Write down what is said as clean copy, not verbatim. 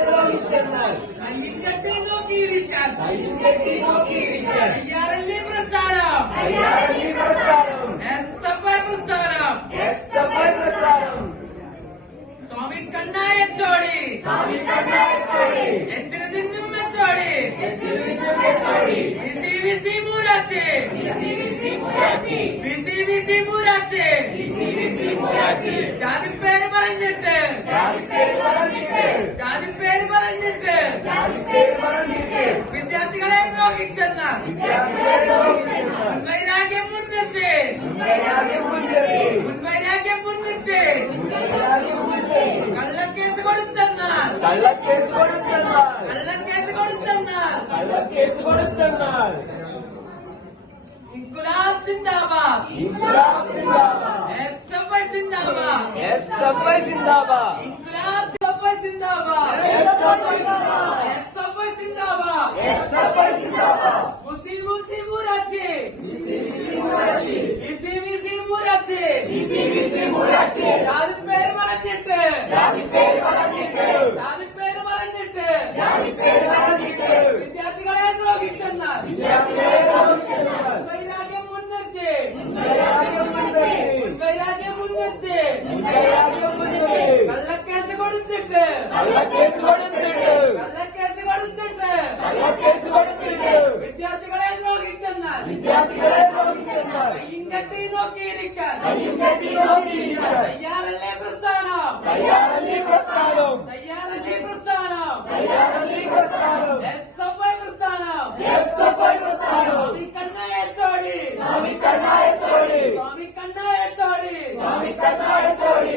ദ്രോഹിച്ചെന്നാൽ കയ്യിൻകെട്ടി നോക്കിയിരിക്കാൻ തയ്യാറല്ലേ പ്രസ്ഥാനം പ്രസ്ഥാനം സ്വാമി കണ്ണായച്ചോടി എച്ചിന് തിന്നും വെച്ചോടി വിസി മൂരാച്ചി വിസി മൂരാച്ചി ജാതിപ്പേര് പറഞ്ഞിട്ട് വിദ്യാർത്ഥികളെ ദ്രോഹിച്ചെന്ന മുൻവൈരാഗ്യം മുൻനിർത്തി കള്ളക്കേസ് കൊടുത്തെന്നാൽ ഇൻകുലാബ് സിന്ദാബാദ് എസ്എഫ്ഐ സിന്ദാബാദ് ഇൻകുലാബ് എസ്എഫ്ഐ സിന്ദാബാദ് മുസ്ലിം മൂരാച്ചി ജാതിപ്പേര് പറഞ്ഞിട്ട് വിദ്യാർത്ഥികളെ ദ്രോഹിച്ചെന്നാൽ വൈരാഗ്യം മുൻനിർത്തി കള്ളക്കേസ് കൊടുത്തിട്ട് വിദ്യാർത്ഥികളെ ദ്രോഹിച്ചെന്നാൽ കയ്യും കെട്ടി നോക്കിയിരിക്കാൻ തയ്യാറല്ലേ പ്രസ്ഥാനം എസ്എഫ്ഐ പ്രസ്ഥാനം സ്വാമി കണ്ണായച്ചോടി